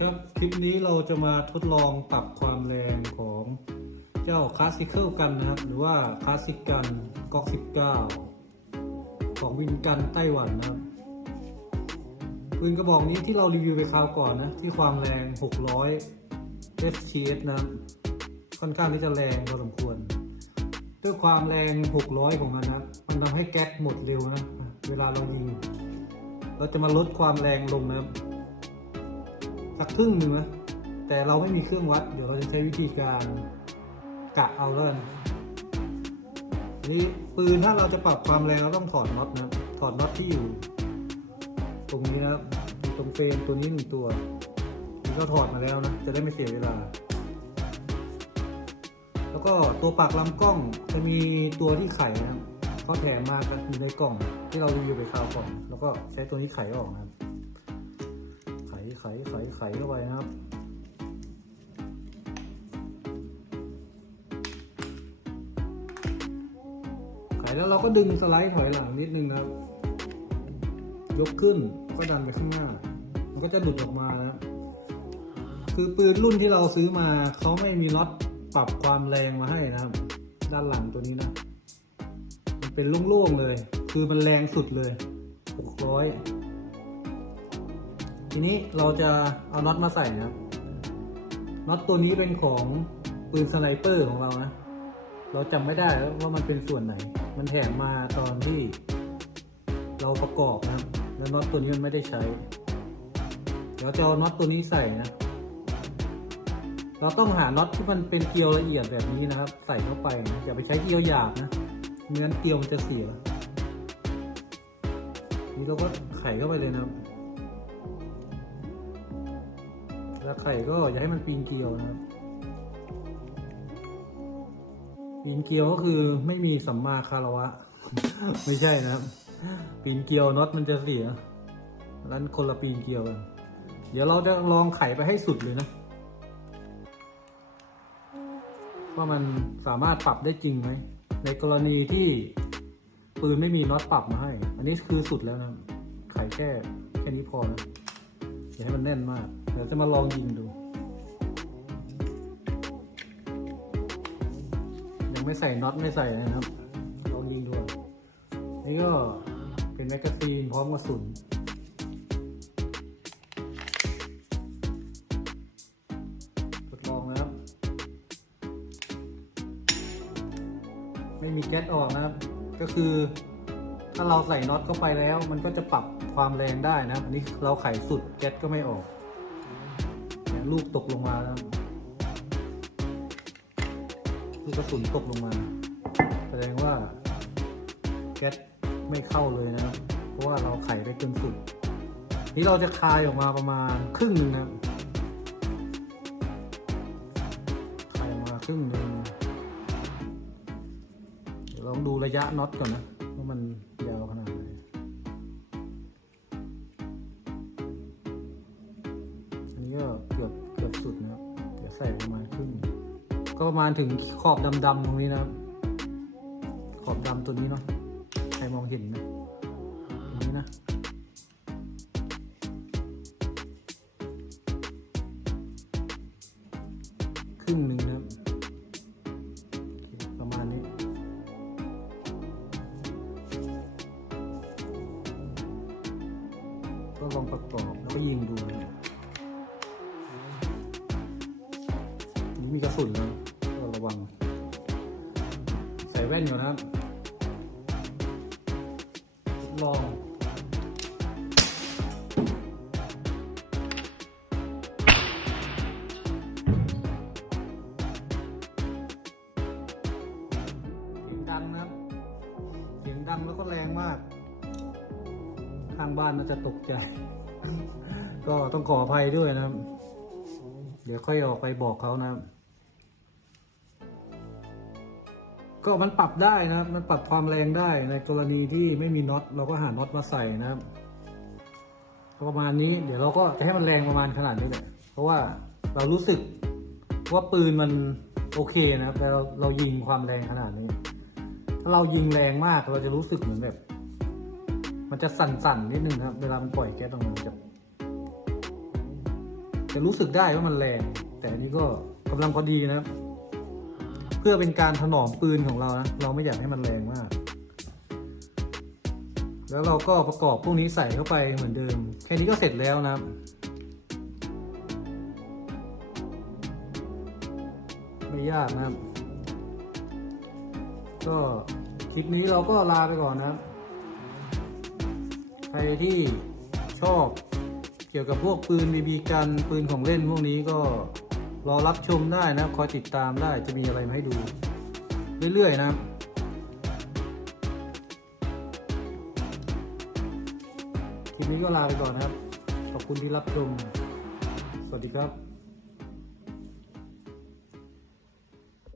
ครับ คลิปนี้เราจะมาทดลองปรับความแรงของเจ้าคลาสสิค a l กันนะครับ หรือว่าคลาสสิกกันก๊อก19 ของวินกันไต้หวันนะครับปืนกระบอกนี้ที่เรารีวิวไปคราวก่อนนะ ที่ความแรง 600 fps นะค่อนข้างที่จะแรงพอสมควร ด้วยความแรง 600 ของมันนะ มันทำให้แก๊สหมดเร็วนะ เวลาเรายิง เราจะมาลดความแรงลงนะครับ สักครึ่งหนึ่งนะแต่เราไม่มีเครื่องวัด เดี๋ยวเราจะใช้วิธีการกะเอาแล้วกันนี่ปืนถ้าเราจะปรับความแรงเราต้องถอดน็อตนะถอดน็อตที่อยู่ตรงนี้นะครับตรงเฟรมตัวนี้หนึ่งตัวนี่ก็ถอดมาแล้วนะจะได้ไม่เสียเวลา แล้วก็ตัวปากลำกล้องจะมีตัวที่ไขนะครับเขาแถมมากันอยู่ในกล่องที่เรารีวิวไปคราวก่อนแล้วก็ใช้ตัวนี้ไขออกนะครับ ขไขไขไขเข้าไปนะครับ ไขแล้วเราก็ดึงสไลด์ถอยหลังนิดนึงครับ ยกขึ้นก็ดันไปข้างหน้า มันก็จะหลุดออกมานะครับคือปืนรุ่นที่เราซื้อมาเขาไม่มีน็อตปรับความแรงมาให้นะครับ ด้านหลังตัวนี้นะ มันเป็นโล่งๆเลย คือมันแรงสุดเลย600 ทีนี้เราจะเอาน็อตมาใส่นะครับน็อตตัวนี้เป็นของปืนสไนเปอร์ของเรานะ เราจำไม่ได้ว่ามันเป็นส่วนไหน มันแถมมาตอนที่เราประกอบนะแล้วน็อตตัวนี้มันไม่ได้ใช้ เดี๋ยวจะเอาน็อตตัวนี้ใส่นะ เราต้องหาน็อตที่มันเป็นเกลียวละเอียดแบบนี้นะครับ ใส่เข้าไปนะอย่าไปใช้เกลียวหยาบนะไม่งั้นเกลียวมันจะเสียนี่เราก็ไขเข้าไปเลยนะครับ แล้วไข่ก็อย่าให้มันปีนเกลียวนะครับปีนเกลียวก็คือไม่มีสัมมาคารวะ ไม่ใช่นะครับ ปีนเกลียวน็อตมันจะเสียนั้นคนละปีนเกลียวกันเดี๋ยวเราจะลองไขไปให้สุดเลยนะว่ามันสามารถปรับได้จริงไหมในกรณีที่ปืนไม่มีน็อตปรับมาให้ อันนี้คือสุดแล้วนะ ไขแค่แค่นี้พอนะ อย่าให้มันแน่นมาก เดี๋ยวจะมาลองยิงดู ยังไม่ใส่น็อตไม่ใส่นะครับ ลองยิงดู นี่ก็เป็นแมกกาซีนพร้อมกระสุนทดลองแล้วไม่มีแก๊สออกนะครับ ก็คือถ้าเราใส่น็อตเข้าไปแล้ว มันก็จะปรับ ความแรงได้นะอันนี้เราไขสุดแก๊สก็ไม่ออกลูกตกลงมาแล้วลูกกระสุนตกลงมา แสดงว่าแก๊สไม่เข้าเลยนะเพราะว่าเราไขไปจนสุด นี่เราจะคายออกมาประมาณครึ่งหนึงนะคายออกมาครึ่งหนึงเดี๋ยวลองดูระยะน็อตก่อนนะว่ามัน ก็ประมาณถึงขอบดำๆตรงนี้นะครับ ขอบดำตัวนี้เนาะใครมองเห็นนะตรงนี้นะครึ่งหนึ่งนะประมาณนี้ ก็ลองประกอบแล้วก็ยิงดูนะ กระสุนนะระวัง ใส่แว่นก่อนนะครับลองเสียงดังนะครับ เสียงดังแล้วก็แรงมาก ข้างบ้านน่าจะตกใจ ก็ต้องขออภัยด้วยนะครับ เดี๋ยวค่อยออกไปบอกเขานะครับ ก็มันปรับได้นะครับ มันปรับความแรงได้ในกรณีที่ไม่มีน็อตเราก็หาน็อตมาใส่นะครับประมาณนี้เดี๋ยวเราก็จะให้มันแรงประมาณขนาดนี้แหละเพราะว่าเรารู้สึกว่าปืนมันโอเคนะครับแต่เราเรายิงความแรงขนาดนี้ ถ้าเรายิงแรงมากเราจะรู้สึกเหมือนแบบ มันจะสั่นๆนิดนึงครับ เวลามันปล่อยแก๊สออกมามันจะจะรู้สึกได้ว่ามันแรง แต่อันนี้ก็กำลังพอดีนะครับ พื่อเป็นการถนอมปืนของเรานะเราไม่อยากให้มันแรงมาก แล้วเราก็ประกอบพวกนี้ใส่เข้าไปเหมือนเดิม แค่นี้ก็เสร็จแล้วนะครับไม่ยากนะครับ ก็คลิปนี้เราก็ลาไปก่อนนะครับ ใครที่ชอบเกี่ยวกับพวกปืนบีบีกันปืนของเล่นพวกนี้ก็ รอรับชมได้นะครับคอยติดตามได้จะมีอะไรมาให้ดู เรื่อย ๆ นะครับคลิปนี้ก็ลาไปก่อนนะครับ ขอบคุณที่รับชม สวัสดีครับ